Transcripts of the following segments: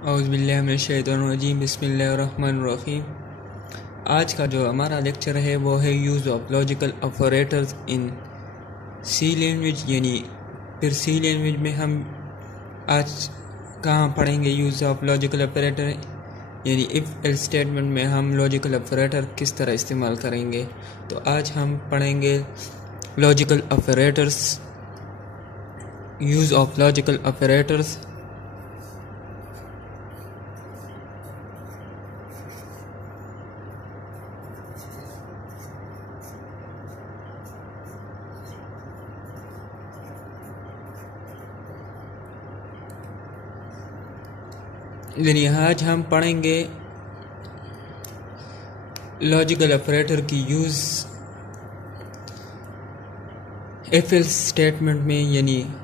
औज़ुबिल्लाहिमिनश्शैतानिर्रजीम बिस्मिल्लाहिर्रहमानिर्रहीम। आज का जो हमारा लेक्चर है वो है use of logical operators in C language. फिर सी लैंग्वेज में हम आज कहाँ पढ़ेंगे use of logical operator, if else statement में हम लॉजिकल ऑपरेटर किस तरह इस्तेमाल करेंगे। तो आज हम पढ़ेंगे logical operators, use of logical operators. आज हम पढ़ेंगे लॉजिकल ऑपरेटर की यूज़ इफ एल्स स्टेटमेंट में।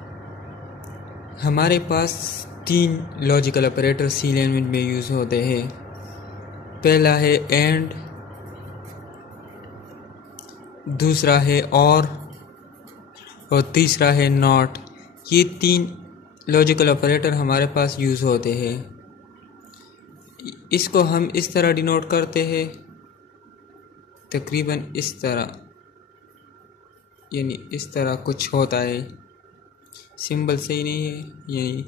हमारे पास 3 लॉजिकल ऑपरेटर सी लैंग्वेज में यूज़ होते हैं। पहला है एंड, दूसरा है और तीसरा है नॉट। ये 3 लॉजिकल ऑपरेटर हमारे पास यूज़ होते हैं। इसको हम इस तरह डिनोट करते हैं, तकरीबन इस तरह, इस तरह कुछ होता है। सिंबल सही नहीं है।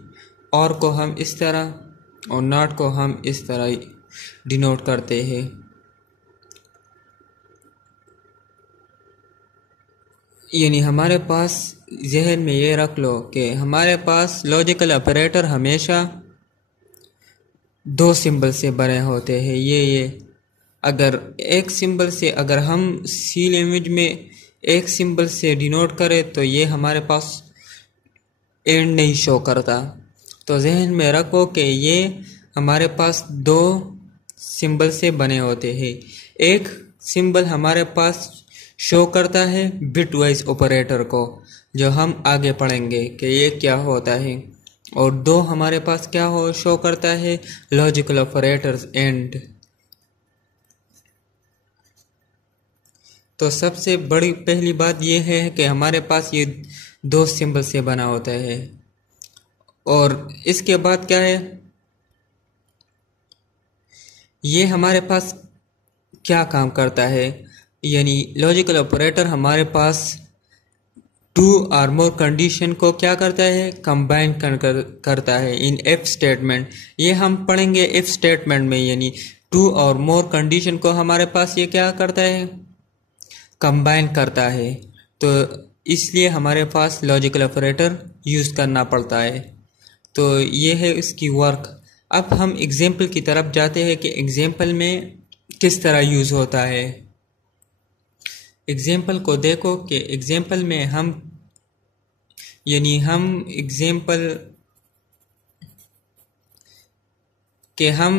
और को हम इस तरह और नॉट को हम इस तरह डिनोट करते हैं। हमारे पास जहन में ये रख लो कि हमारे पास लॉजिकल ऑपरेटर हमेशा 2 सिंबल से बने होते हैं। ये अगर एक सिंबल से, अगर हम सी लैंग्वेज में एक सिंबल से डिनोट करें तो ये हमारे पास एंड नहीं शो करता। तो जहन में रखो कि ये हमारे पास 2 सिंबल से बने होते हैं। एक सिंबल हमारे पास शो करता है बिट वाइज ऑपरेटर को, जो हम आगे पढ़ेंगे कि ये क्या होता है। और 2 हमारे पास क्या शो करता है, लॉजिकल ऑपरेटर्स एंड। तो सबसे बड़ी पहली बात ये है कि हमारे पास ये 2 सिंबल से बना होता है। और इसके बाद क्या है, ये हमारे पास क्या काम करता है, लॉजिकल ऑपरेटर हमारे पास 2 और मोर कंडीशन को क्या करता है, कंबाइन करता है इन इफ स्टेटमेंट। ये हम पढ़ेंगे इफ स्टेटमेंट में, 2 और मोर कंडीशन को हमारे पास ये क्या करता है, कंबाइन करता है। तो इसलिए हमारे पास लॉजिकल ऑपरेटर यूज़ करना पड़ता है। तो ये है इसकी वर्क। अब हम एग्जाम्पल की तरफ जाते हैं कि एग्जाम्पल में किस तरह यूज़ होता है। एग्जाम्पल को देखो कि एग्जाम्पल में हम एग्जाम्पल के हम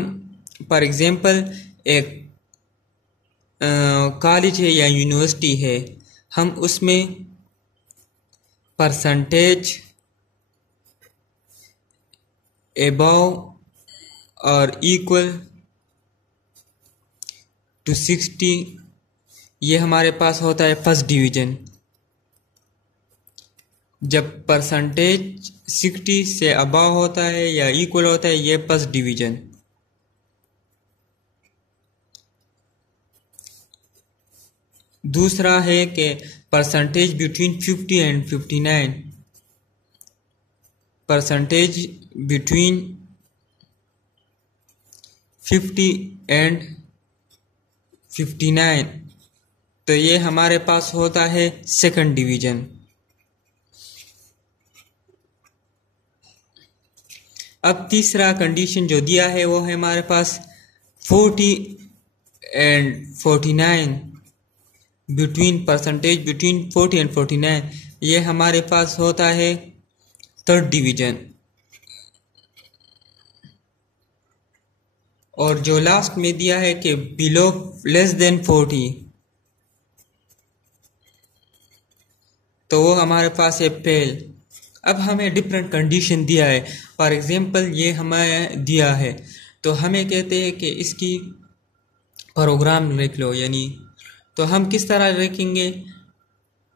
फॉर एग्जाम्पल एक कॉलेज है या यूनिवर्सिटी है, हम उसमें परसेंटेज अबव और इक्वल टू 60, ये हमारे पास होता है फर्स्ट डिवीज़न। जब परसेंटेज 60 से अबव होता है या इक्वल होता है, ये फर्स्ट डिवीज़न। दूसरा है कि percentage between 50 and 59, percentage between 50 and 59, तो ये हमारे पास होता है सेकंड डिवीज़न। अब तीसरा कंडीशन जो दिया है वो है हमारे पास 40 and 49, between percentage between 40 and 49, ये हमारे पास होता है थर्ड डिवीज़न। और जो लास्ट में दिया है कि बिलो लेस देन 40, तो वो हमारे पास है फेल। अब हमें डिफरेंट कंडीशन दिया है। फॉर एग्जांपल ये हमें दिया है, तो हमें कहते हैं कि इसकी प्रोग्राम लिख लो। तो हम किस तरह लिखेंगे,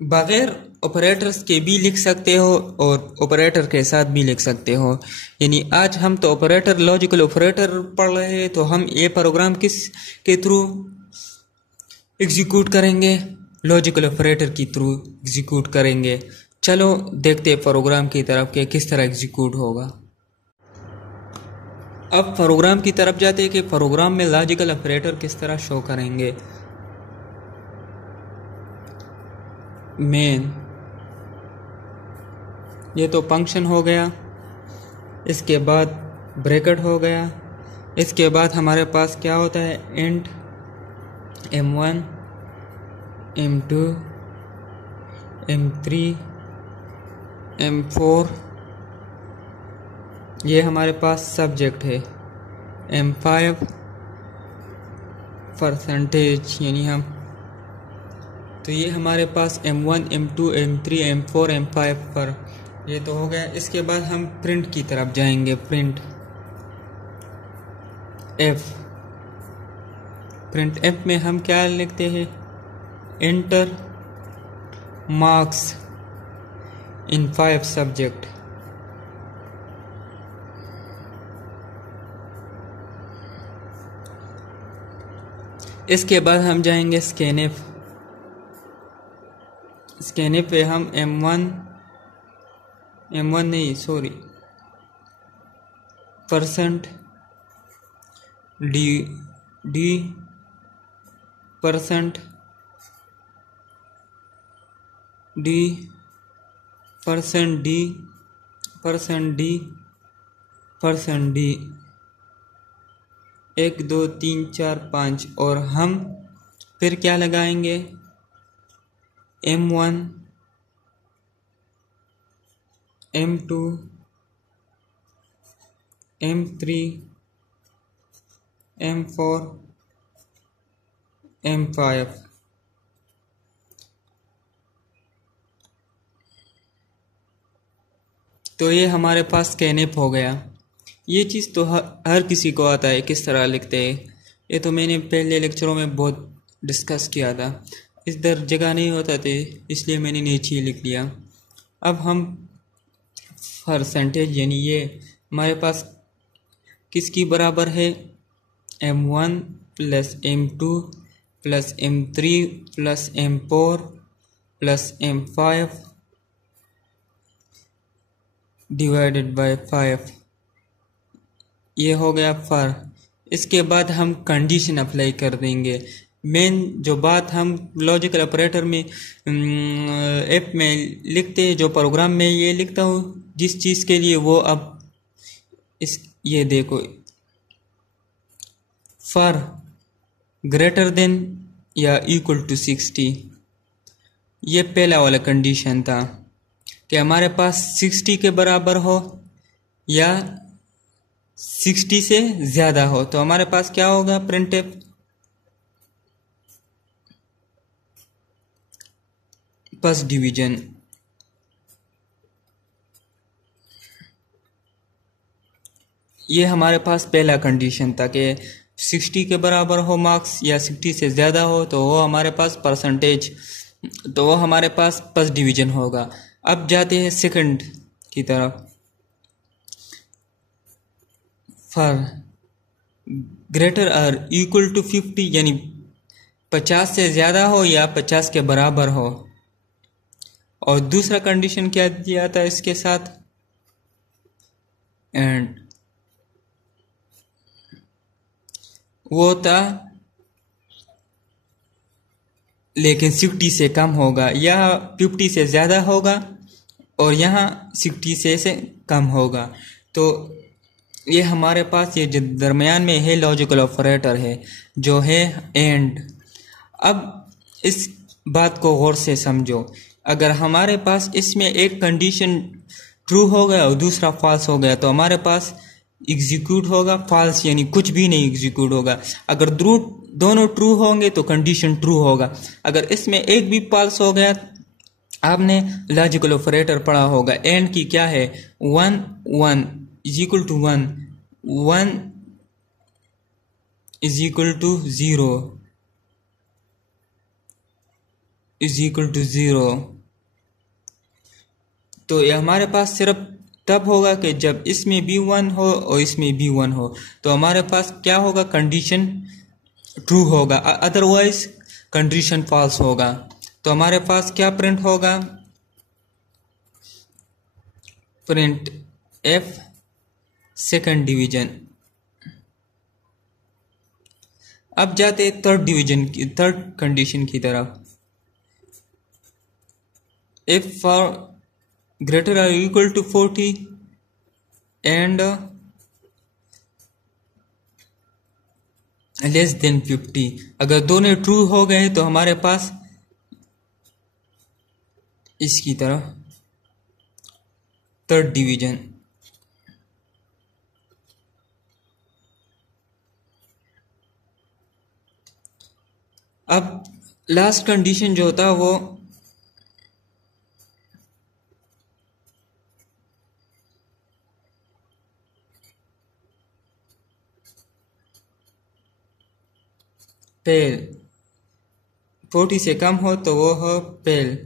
बगैर ऑपरेटर्स के भी लिख सकते हो और ऑपरेटर के साथ भी लिख सकते हो। यानी आज हम तो ऑपरेटर, लॉजिकल ऑपरेटर पढ़ रहे हैं, तो हम ये प्रोग्राम किस के थ्रू एग्जीक्यूट करेंगे? लॉजिकल ऑपरेटर की थ्रू एग्जीक्यूट करेंगे। चलो देखते प्रोग्राम की तरफ के किस तरह एग्जीक्यूट होगा। अब प्रोग्राम की तरफ जाते हैं कि प्रोग्राम में लॉजिकल ऑपरेटर किस तरह शो करेंगे। मेन, ये तो फंक्शन हो गया, इसके बाद ब्रैकेट हो गया, इसके बाद हमारे पास क्या होता है, int m1 m2 m3 m4, ये हमारे पास सब्जेक्ट है, m5 परसेंटेज, यानी हम, तो ये हमारे पास m1 m2 m3 m4 m5 पर ये तो हो गया। इसके बाद हम प्रिंट की तरफ जाएंगे। प्रिंट एफ में हम क्या लिखते हैं, एंटर मार्क्स इन 5 सब्जेक्ट। इसके बाद हम जाएंगे स्कैनएफ पे हम m1 नहीं, sorry, percent D percent D percent D percent D percent D 1 2 3 4 5, और हम फिर क्या लगाएंगे, m1 m2 m3 m4 m5। तो ये हमारे पास स्कैनएफ हो गया। ये चीज़ तो हर किसी को आता है किस तरह लिखते हैं, ये तो मैंने पहले लेक्चरों में बहुत डिस्कस किया था। इस दर जगह नहीं होता थे, इसलिए मैंने नीचे लिख लिया। अब हम परसेंटेज, यानी ये हमारे पास किसकी बराबर है, m1 plus m2 plus m3 plus m4 plus m5 divided by 5, ये हो गया फॉर। इसके बाद हम कंडीशन अप्लाई कर देंगे। मेन जो बात हम लॉजिकल ऑपरेटर में ऐप में लिखते हैं, जो प्रोग्राम में ये लिखता हूँ जिस चीज़ के लिए, वो अब ये देखो, फॉर ग्रेटर देन या इक्वल टू 60, ये पहला वाला कंडीशन था कि हमारे पास 60 के बराबर हो या 60 से ज़्यादा हो। तो हमारे पास क्या होगा, प्रिंटफ फर्स्ट डिवीजन। ये हमारे पास पहला कंडीशन था कि 60 के बराबर हो मार्क्स या 60 से ज़्यादा हो, तो वो हमारे पास परसेंटेज, तो वो हमारे पास फर्स्ट डिवीजन होगा। अब जाते हैं सेकंड की तरफ। फॉर ग्रेटर और इक्वल टू 50, यानी 50 से ज़्यादा हो या 50 के बराबर हो। और दूसरा कंडीशन क्या दिया था इसके साथ, एंड वो था लेकिन 60 से कम होगा, या 50 से ज़्यादा होगा और यहाँ 60 से कम होगा। तो ये हमारे पास ये जो दरमियान में है लॉजिकल ऑपरेटर है, जो है एंड। अब इस बात को गौर से समझो, अगर हमारे पास इसमें एक कंडीशन ट्रू हो गया और दूसरा फॉल्स हो गया, तो हमारे पास एग्जीक्यूट होगा फॉल्स, यानी कुछ भी नहीं एग्जीक्यूट होगा। अगर दोनों ट्रू होंगे तो कंडीशन ट्रू होगा। अगर इसमें एक भी फॉल्स हो गया, आपने लॉजिकल ऑपरेटर पढ़ा होगा, एंड की क्या है, 1 1 is equal to 1, 1 is equal to 0 is equal to 0। तो ये हमारे पास सिर्फ तब होगा कि जब इसमें भी 1 हो और इसमें भी 1 हो, तो हमारे पास क्या होगा, कंडीशन ट्रू होगा, अदरवाइज कंडीशन फॉल्स होगा। तो हमारे पास क्या प्रिंट होगा, प्रिंट एफ सेकंड डिवीजन। अब जाते थर्ड कंडीशन की तरफ। इफ फॉर ग्रेटर और equal to 40 and less than 50, अगर दोनों ट्रू हो गए तो हमारे पास इसकी तरफ थर्ड डिवीजन। अब लास्ट कंडीशन जो होता है वो पेल, 40 से कम हो तो वो हो पेल।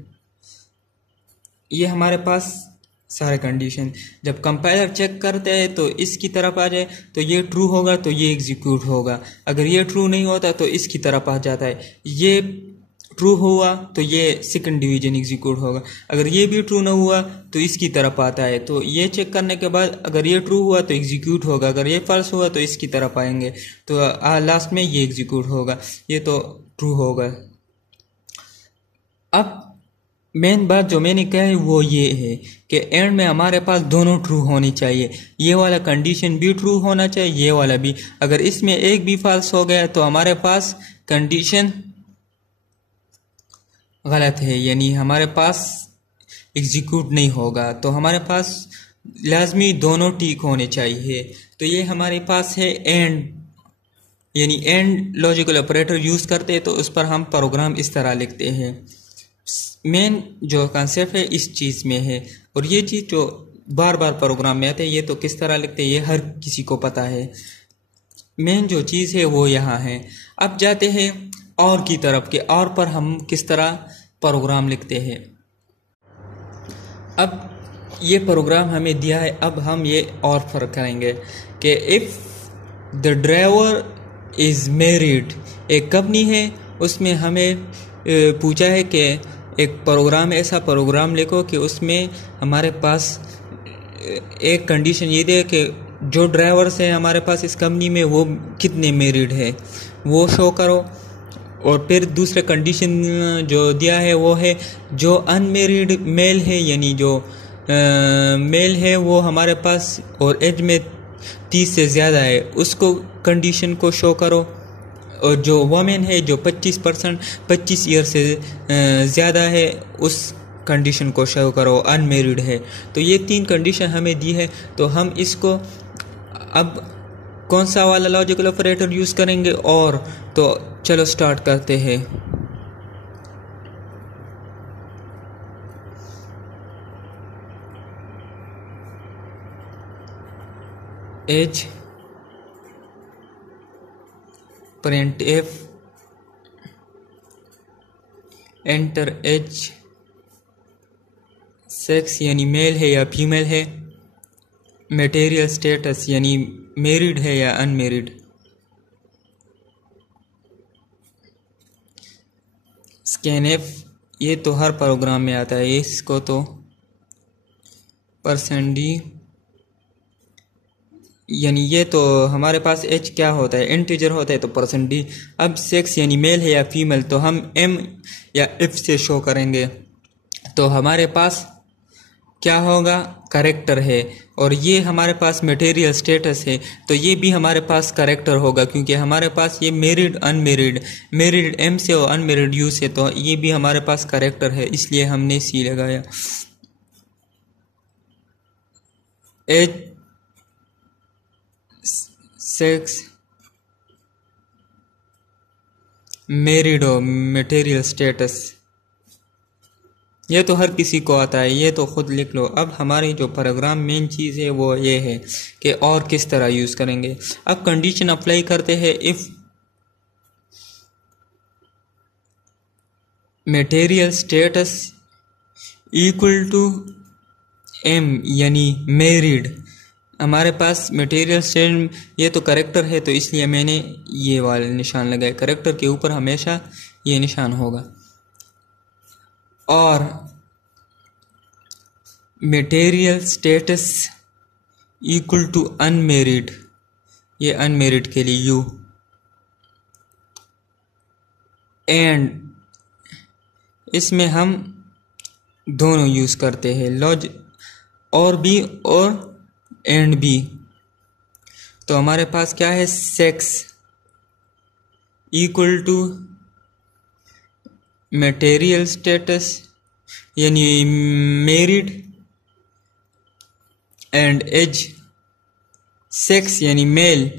ये हमारे पास सारे कंडीशन, जब कंपाइलर चेक करते हैं तो इसकी तरफ आ जाए तो ये ट्रू होगा तो ये एग्जीक्यूट होगा, अगर ये ट्रू नहीं होता तो इसकी तरफ आ जाता है, ये ट्रू हुआ तो ये सेकंड डिवीजन एग्जीक्यूट होगा, अगर ये भी ट्रू ना हुआ तो इसकी तरफ आता है। तो ये चेक करने के बाद अगर ये ट्रू हुआ तो एग्जीक्यूट होगा, अगर ये फॉल्स हुआ तो इसकी तरफ आएंगे, तो लास्ट में ये एग्जीक्यूट होगा, ये तो ट्रू होगा। अब मेन बात जो मैंने कहा है वो ये है कि एंड में हमारे पास दोनों ट्रू होनी चाहिए, ये वाला कंडीशन भी ट्रू होना चाहिए, ये वाला भी। अगर इसमें एक भी फॉल्स हो गया तो हमारे पास कंडीशन गलत है, यानी हमारे पास एग्जीक्यूट नहीं होगा। तो हमारे पास लाजमी दोनों ठीक होने चाहिए। तो ये हमारे पास है एंड, यानी एंड लॉजिकल ऑपरेटर यूज़ करते हैं तो उस पर हम प्रोग्राम इस तरह लिखते हैं। मेन जो कंसेप्ट है इस चीज़ में है, और ये चीज़ जो बार बार प्रोग्राम में आते हैं ये तो किस तरह लिखते हैं ये हर किसी को पता है। मेन जो चीज़ है वो यहाँ है। अब जाते हैं और की तरफ के और पर हम किस तरह प्रोग्राम लिखते हैं। अब ये प्रोग्राम हमें दिया है, अब हम ये और फर्क करेंगे कि if the driver is married, एक कंपनी है उसमें हमें पूछा है कि एक प्रोग्राम, ऐसा प्रोग्राम लिखो कि उसमें हमारे पास एक कंडीशन ये दे कि जो ड्राइवर्स हैं हमारे पास इस कंपनी में वो कितने मैरिड है वो शो करो। और फिर दूसरा कंडीशन जो दिया है वो है जो अनमेरिड मेल है, यानी जो मेल है वो हमारे पास और एज में 30 से ज़्यादा है उसको कंडीशन को शो करो, और जो वमेन है जो 25 ईयर से ज़्यादा है उस कंडीशन को शो करो, अनमेरिड है। तो ये 3 कंडीशन हमें दी है। तो हम इसको अब कौन सा वाला लॉजिकल ऑपरेटर यूज़ करेंगे, और तो चलो स्टार्ट करते हैं। Age printf enter age, sex यानी मेल है या फीमेल है, मटेरियल स्टेटस यानी मैरिड है या अनमेरिड, स्कैन एफ ये तो हर प्रोग्राम में आता है, इसको तो %d यानी ये तो हमारे पास एच क्या होता है, इंटीजर होता है तो %d। अब सेक्स यानी मेल है या फीमेल तो हम m या f से शो करेंगे। तो हमारे पास क्या होगा, करेक्टर है, और ये हमारे पास मटेरियल स्टेटस है तो ये भी हमारे पास करेक्टर होगा, क्योंकि हमारे पास ये मैरिड अनमेरिड, मैरिड m से और अनमेरिड u से, तो ये भी हमारे पास करेक्टर है, इसलिए हमने C लगाया। एज सेक्स मैरिड हो मटेरियल स्टेटस, ये तो हर किसी को आता है, ये तो खुद लिख लो। अब हमारी जो प्रोग्राम मेन चीज़ है वो ये है कि और किस तरह यूज़ करेंगे। अब कंडीशन अप्लाई करते हैं, if material status equal to M यानी मैरिड। हमारे पास मटेरियल स्टेट, ये तो करेक्टर है तो इसलिए मैंने ये वाले निशान लगाए। करेक्टर के ऊपर हमेशा ये निशान होगा। और material status equal to unmarried, ये अनमेरिड के लिए यू। एंड इसमें हम दोनों यूज करते हैं, लॉज और बी और एंड बी। तो हमारे पास क्या है, sex equal to material status यानी मैरिड एंड एज। सेक्स यानी मेल,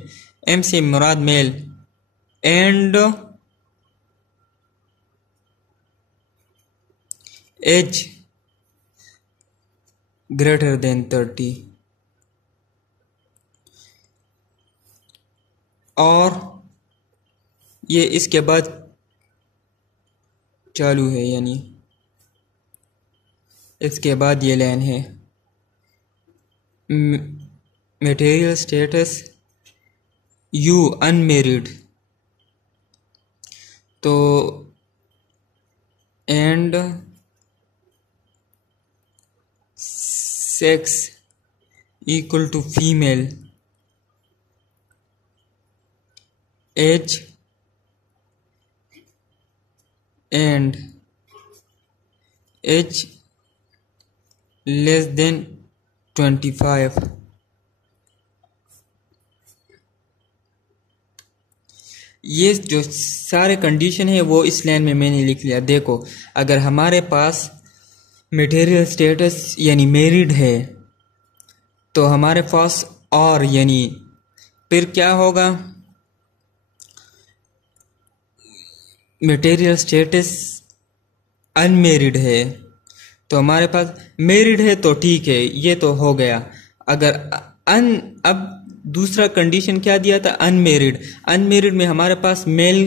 एम से मुराद male, and age greater than 30। और ये इसके बाद चालू है, यानी इसके बाद ये लाइन है मटेरियल स्टेटस यू अनमेरिड। तो and sex equal to female, age and age less than 25। ये जो सारे कंडीशन है वो इस लाइन में मैंने लिख लिया। देखो, अगर हमारे पास मटेरियल स्टेटस यानी मैरिड है तो हमारे पास और यानी फिर क्या होगा, मटेरियल स्टेटस अनमेरिड है तो हमारे पास मैरिड है तो ठीक है, ये तो हो गया। अगर अब दूसरा कंडीशन क्या दिया था, अनमेरिड। अनमेरिड में हमारे पास मेल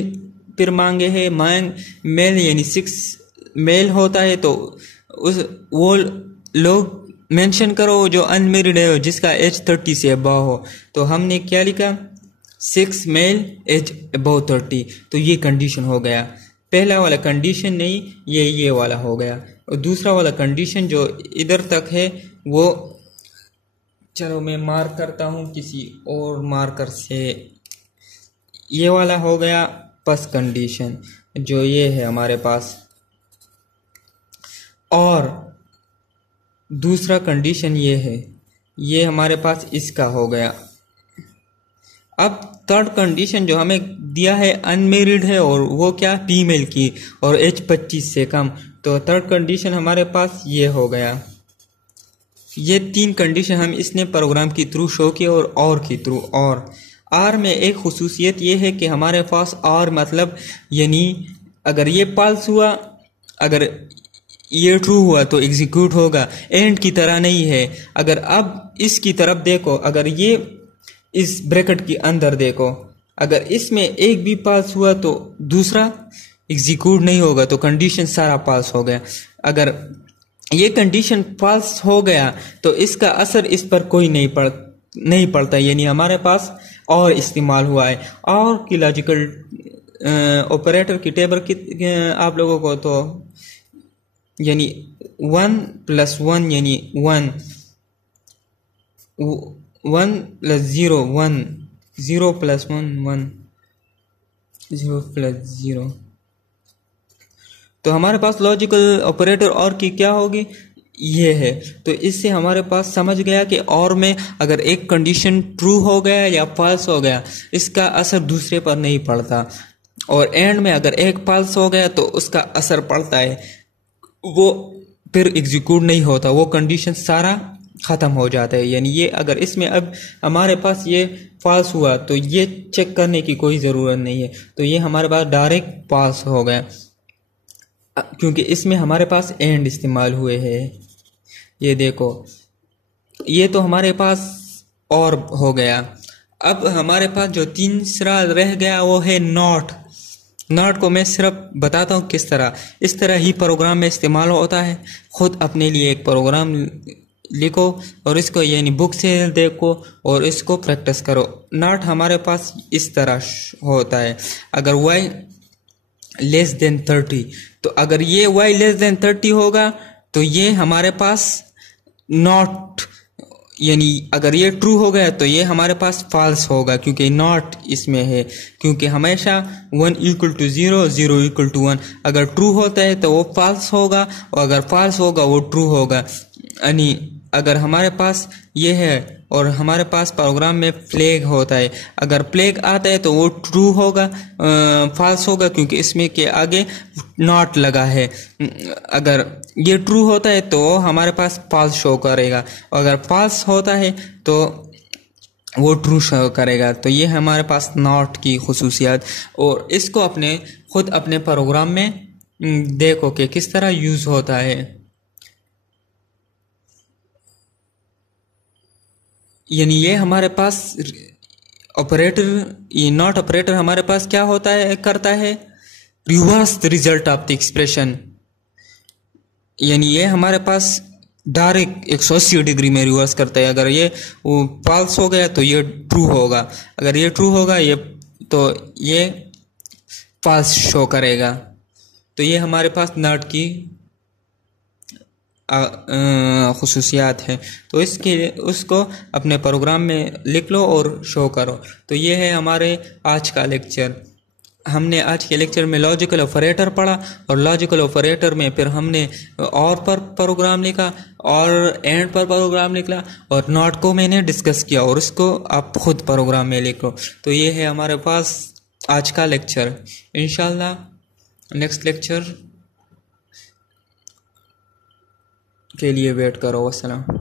फिर मांगे है, मेल यानी 6 मेल होता है तो वो लोग मेंशन करो जो अनमेरिड है जिसका एज 30 से अबव हो। तो हमने क्या लिखा, 6 मेल एज अबव 30। तो ये कंडीशन हो गया। पहला वाला कंडीशन नहीं, ये वाला हो गया। और दूसरा वाला कंडीशन जो इधर तक है वो, चलो मैं मार्क करता हूँ किसी और मार्कर से। ये वाला हो गया फर्स्ट कंडीशन जो ये है हमारे पास। और दूसरा कंडीशन ये है, ये हमारे पास इसका हो गया। अब थर्ड कंडीशन जो हमें दिया है अनमेरिड है और वो क्या, फीमेल की, और एज 25 से कम। तो थर्ड कंडीशन हमारे पास ये हो गया। ये 3 कंडीशन हम इसने प्रोग्राम के थ्रू शो किए और के थ्रू। और आर में एक खुसूसियत ये है कि हमारे पास आर मतलब यानी अगर ये पाल्स हुआ, अगर ये ट्रू हुआ तो एग्जीक्यूट होगा, एंड की तरह नहीं है। अगर अब इसकी तरफ देखो, अगर ये इस ब्रैकेट के अंदर देखो, अगर इसमें एक भी पास हुआ तो दूसरा एग्जीक्यूट नहीं होगा, तो कंडीशन सारा पास हो गया। अगर ये कंडीशन पास हो गया तो इसका असर इस पर कोई नहीं पड़ता, यानी हमारे पास और इस्तेमाल हुआ है। और की लॉजिकल ऑपरेटर की टेबल की आप लोगों को तो यानी 1 + 1 यानी 1 + 0 1 0 + 1 1 0 + 0। तो हमारे पास लॉजिकल ऑपरेटर और की क्या होगी, ये है। तो इससे हमारे पास समझ गया कि और में अगर एक कंडीशन ट्रू हो गया या फॉल्स हो गया, इसका असर दूसरे पर नहीं पड़ता। और एंड में अगर एक फॉल्स हो गया तो उसका असर पड़ता है, वो फिर एग्जीक्यूट नहीं होता, वो कंडीशन सारा ख़त्म हो जाता है। यानी ये अगर इसमें अब हमारे पास ये फॉल्स हुआ तो ये चेक करने की कोई ज़रूरत नहीं है, तो ये हमारे पास डायरेक्ट पास हो गया, क्योंकि इसमें हमारे पास एंड इस्तेमाल हुए हैं। ये देखो, ये तो हमारे पास और हो गया। अब हमारे पास जो तीसरा रह गया वो है नॉट। नॉट को मैं सिर्फ बताता हूँ किस तरह, इस तरह ही प्रोग्राम में इस्तेमाल होता है। ख़ुद अपने लिए एक प्रोग्राम लिखो और इसको यानी बुक से देखो और इसको प्रैक्टिस करो। नॉट हमारे पास इस तरह होता है, अगर y लेस देन 30, तो अगर ये y लेस देन 30 होगा तो ये हमारे पास नॉट, यानी अगर ये ट्रू हो गया तो ये हमारे पास फॉल्स होगा, क्योंकि नॉट इसमें है, क्योंकि हमेशा 1 = 0, 0 = 1। अगर ट्रू होता है तो वो फॉल्स होगा और अगर फॉल्स होगा वो ट्रू होगा। यानी अगर हमारे पास ये है और हमारे पास प्रोग्राम में फ्लैग होता है, अगर फ्लैग आता है तो वो ट्रू होगा, फॉल्स होगा, क्योंकि इसमें के आगे नॉट लगा है। अगर ये ट्रू होता है तो हमारे पास फॉल्स शो करेगा, और अगर फॉल्स होता है तो वो ट्रू शो करेगा। तो ये हमारे पास नॉट की खुसूसियात, और इसको खुद अपने प्रोग्राम में देखो कि किस तरह यूज़ होता है। यानी ये हमारे पास ऑपरेटर, ये नॉट ऑपरेटर हमारे पास क्या होता है, करता है reverse the result of the expression. यानी ये हमारे पास डायरेक्ट 180 डिग्री में रिवर्स करता है। अगर ये फॉल्स हो गया तो ये ट्रू होगा, अगर ये ट्रू होगा तो ये फॉल्स शो करेगा। तो ये हमारे पास नॉट की खुसूसियात हैं। तो उसको अपने प्रोग्राम में लिख लो और शो करो। तो ये है हमारे आज का लेक्चर। हमने आज के लेक्चर में लॉजिकल ऑपरेटर पढ़ा, और लॉजिकल ऑपरेटर में फिर हमने और पर प्रोग्राम लिखा और एंड पर प्रोग्राम लिखा, और नॉट को मैंने डिस्कस किया, और उसको आप खुद प्रोग्राम में लिखो। तो ये है हमारे पास आज का लेक्चर। इंशाल्लाह नेक्स्ट लेक्चर के लिए वेट करो। वस्सलाम।